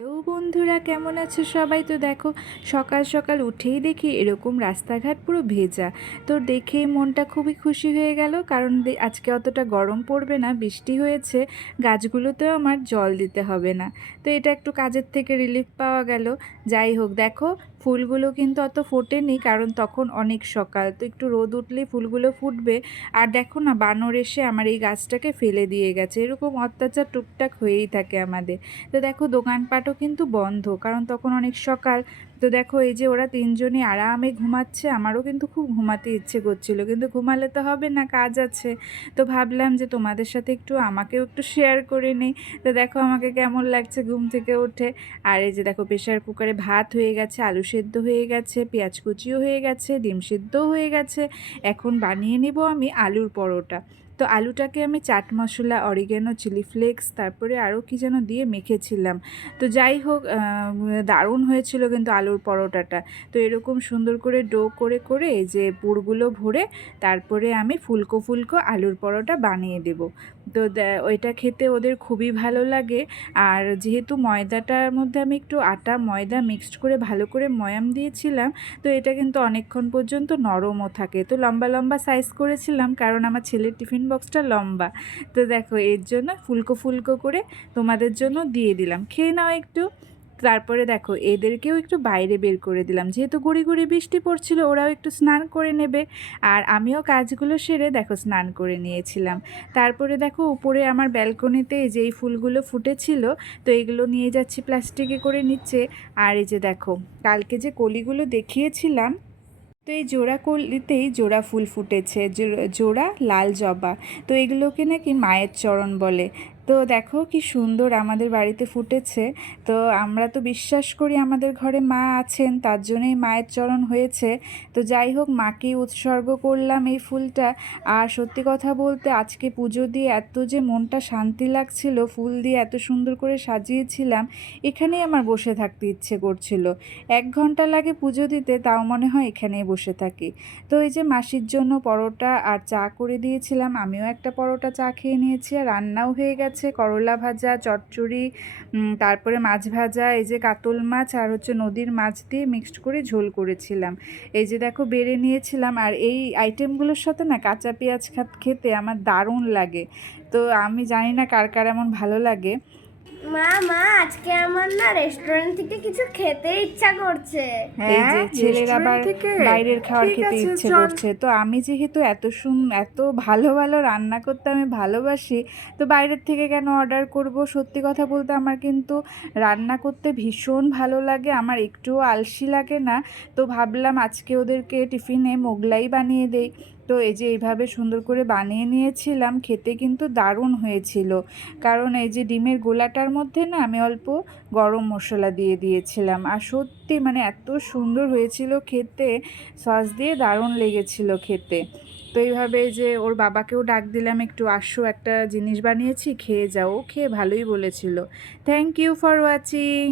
Hello বন্ধুরা, কেমন আছো সবাই? তো দেখো, সকাল সকাল উঠেই দেখি এরকম রাস্তাঘাট পুরো ভেজা। তো দেখেই মনটা খুবই খুশি হয়ে গেল, কারণ আজকে অতটা গরম পড়বে না, বৃষ্টি হয়েছে, গাছগুলোতেও আমার জল দিতে হবে না। তো এটা একটু কাজের থেকে রিলিফ পাওয়া গেল। যাই হোক, দেখো ফুলগুলো কিন্তু অত ফোটেনি, কারণ তখন অনেক সকাল, তো একটু রোদ উঠলেই ফুলগুলো ফুটবে। আর দেখো না, বানর এসে আমার এই গাছটাকে ফেলে দিয়ে গেছে। এরকম অত্যাচার টুকটাক হয়েই থাকে আমাদের। তো দেখো দোকানপাটও কিন্তু বন্ধ, কারণ তখন অনেক সকাল। তো দেখো এই যে ওরা তিনজনই আরামে ঘুমাচ্ছে, আমারও কিন্তু খুব ঘুমাতে ইচ্ছে করছিল, কিন্তু ঘুমালে তো হবে না, কাজ আছে। তো ভাবলাম যে তোমাদের সাথে আমাকেও একটু শেয়ার করে নিই। তো দেখো আমাকে কেমন লাগছে ঘুম থেকে উঠে। আর এই যে দেখো প্রেশার কুকারে ভাত হয়ে গেছে, আলু সেদ্ধ হয়ে গেছে, পেঁয়াজ কুচিও হয়ে গেছে, ডিম সেদ্ধও হয়ে গেছে। এখন বানিয়ে নেব আমি আলুর পরোটা। তো আলুটাকে আমি chaat masala, oregano, chilli flakes, তারপরে আরও কী যেন দিয়ে মেখেছিলাম। তো যাই হোক, দারুণ হয়েছিল কিন্তু আলুর পরোটাটা। তো এরকম সুন্দর করে ডো করে করে এই যে পুরগুলো ভরে তারপরে আমি ফুলকো ফুলকো আলুর পরোটা বানিয়ে দেব। তো ওইটা খেতে ওদের খুবই ভালো লাগে। আর যেহেতু ময়দাটার মধ্যে আমি একটু আটা ময়দা মিক্সড করে ভালো করে ময়াম দিয়েছিলাম, তো এটা কিন্তু অনেকক্ষণ পর্যন্ত নরমও থাকে। তো লম্বা লম্বা সাইজ করেছিলাম, কারণ আমার ছেলের টিফিন বক্সটা লম্বা। তো দেখো এর জন্য ফুলকো ফুলকো করে তোমাদের জন্য দিয়ে দিলাম, খেয়ে নাও একটু। তারপরে দেখো এদেরকেও একটু বাইরে বের করে দিলাম, যেহেতু গুঁড়ি গুঁড়ি বৃষ্টি পড়ছিল, ওরাও একটু স্নান করে নেবে। আর আমিও কাজগুলো সেরে দেখো স্নান করে নিয়েছিলাম। তারপরে দেখো উপরে আমার ব্যালকনিতে এই যে এই ফুলগুলো ফুটেছিল, তো এগুলো নিয়ে যাচ্ছি প্লাস্টিকে করে নিচ্ছে। আর এই যে দেখো কালকে যে কলিগুলো দেখিয়েছিলাম, তো এই জোড়া কলিতেই জোড়া ফুল ফুটেছে, জোড়া লাল জবা। তো এগুলোকে নাকি মায়ের চরণ বলে। তো দেখো কি সুন্দর আমাদের বাড়িতে ফুটেছে। তো আমরা তো বিশ্বাস করি আমাদের ঘরে মা আছেন, তার জন্যই মায়ের চরণ হয়েছে। তো যাই হোক, মাকেই উৎসর্গ করলাম এই ফুলটা। আর সত্যি কথা বলতে আজকে পুজো দিয়ে এত যে মনটা শান্তি লাগছিল, ফুল দিয়ে এত সুন্দর করে সাজিয়েছিলাম, এখানেই আমার বসে থাকতে ইচ্ছে করছিল। 1 ঘন্টা লাগে পুজো দিতে, তাও মনে হয় এখানেই বসে থাকি। তো এই যে মাসির জন্য পরোটা আর চা করে দিয়েছিলাম, আমিও একটা পরোটা চা খেয়ে নিয়েছি। আর রান্নাও হয়ে গেছে, করলা ভাজা, চচ্চড়ি, তারপরে মাছ ভাজা, এই যে কাতল মাছ আর হচ্ছে নদীর মাছ দিয়ে মিক্সড করে ঝোল করেছিলাম। এই যে দেখো বেড়ে নিয়েছিলাম। আর এই আইটেমগুলোর সাথে না কাঁচা পেঁয়াজ খেতে আমার দারুণ লাগে। তো আমি জানি না কার কার এমন ভালো লাগে। মা মা আজকে আমার না রেস্টুরেন্ট থেকে কিছু খেতে ইচ্ছা করছে। এই যে ছেলের আবার রেস্টুরেন্ট থেকে বাইরের খাবার ঠিক খেতে আছে, ইচ্ছে চল। করছে। তো আমি যেহেতু এত ভালো ভালো রান্না করতে আমি ভালোবাসি, তো বাইরের থেকে কেন অর্ডার করব? সত্যি কথা বলতে আমার কিন্তু রান্না করতে ভীষণ ভালো লাগে, আমার একটুও আলসি লাগে না। তো ভাবলাম আজকে ওদেরকে টিফিনে মোগলাই বানিয়ে দেই। তো এই যে এইভাবে সুন্দর করে বানিয়ে নিয়েছিলাম, খেতে কিন্তু দারুণ হয়েছিল। কারণ এই যে ডিমের গোলাটার মধ্যে না আমি অল্প গরম মশলা দিয়ে দিয়েছিলাম। আর সত্যি মানে এত সুন্দর হয়েছিল খেতে, সস দিয়ে দারুণ লেগেছিল খেতে। তো এইভাবে যে ওর বাবাকেও ডাক দিলাম, একটু আসো, একটা জিনিস বানিয়েছি খেয়ে যাও। ও খেয়ে ভালোই বলেছিল। Thank you for watching.